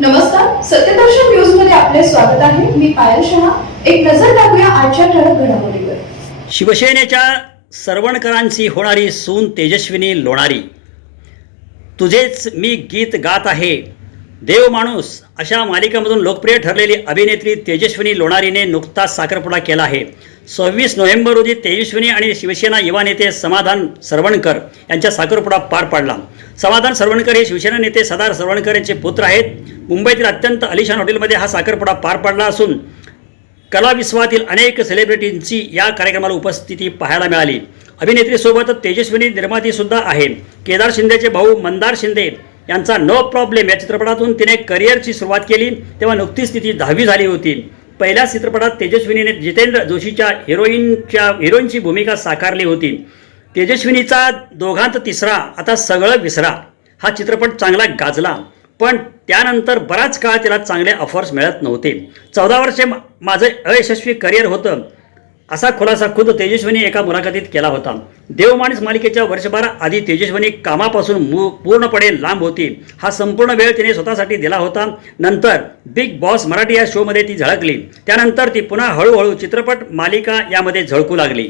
नमस्कार सत्यदर्शन न्यूजमध्ये आपले स्वागत आहे. मी पायल शहा. एक नजर टाकूया आजच्या ठळक घडामोडीवर. शिवसेनेच्या सरवणकरांची होणारी सून तेजस्विनी लोणारी. तुझेच मी गीत गात आहे. देव माणूस अशा मालिकेमधून लोकप्रिय ठरलेली अभिनेत्री तेजस्विनी लोणारीने नुकताच साखरपुडा केला आहे. सव्वीस नोव्हेंबर रोजी तेजस्विनी आणि शिवसेना युवा नेते समाधान सरवणकर यांच्या साखरपुडा पार पाडला. समाधान सरवणकर हे शिवसेना नेते सदार सरवणकर यांचे पुत्र आहेत. मुंबईतील अत्यंत अलिशान हॉटेलमध्ये हा साखरपुडा पार पाडला असून कलाविश्वातील अनेक सेलिब्रिटींची या कार्यक्रमाला उपस्थिती पाहायला मिळाली. अभिनेत्रीसोबत तेजस्विनी निर्मातीसुद्धा आहे. केदार शिंदेचे भाऊ मंदार शिंदे यांचा नो प्रॉब्लेम या चित्रपटातून तिने करिअरची सुरुवात केली तेव्हा नुकतीच तिची दहावी झाली होती. पहिल्या चित्रपटात तेजस्विनीने जितेंद्र जोशीच्या हिरोईनच्या हिरोईनची भूमिका साकारली होती. तेजस्विनीचा दोघांत तिसरा आता सगळं विसरा. हा चित्रपट चांगला गाजला पण त्यानंतर बराच काळ तिला चांगले ऑफर्स मिळत नव्हते. चौदा वर्षे माझं अयशस्वी करिअर होतं. असा खुलासा खुद तेजस्वीने एका मुलाखतीत केला होता. देवमाणूस मालिकेच्या वर्षभरा आधी तेजस्विनी कामापासून मू पूर्णपणे लांब होती. हा संपूर्ण वेळ तिने स्वतःसाठी दिला होता. नंतर बिग बॉस मराठी या शोमध्ये ती झळकली. त्यानंतर ती पुन्हा हळूहळू चित्रपट मालिका यामध्ये झळकू लागली.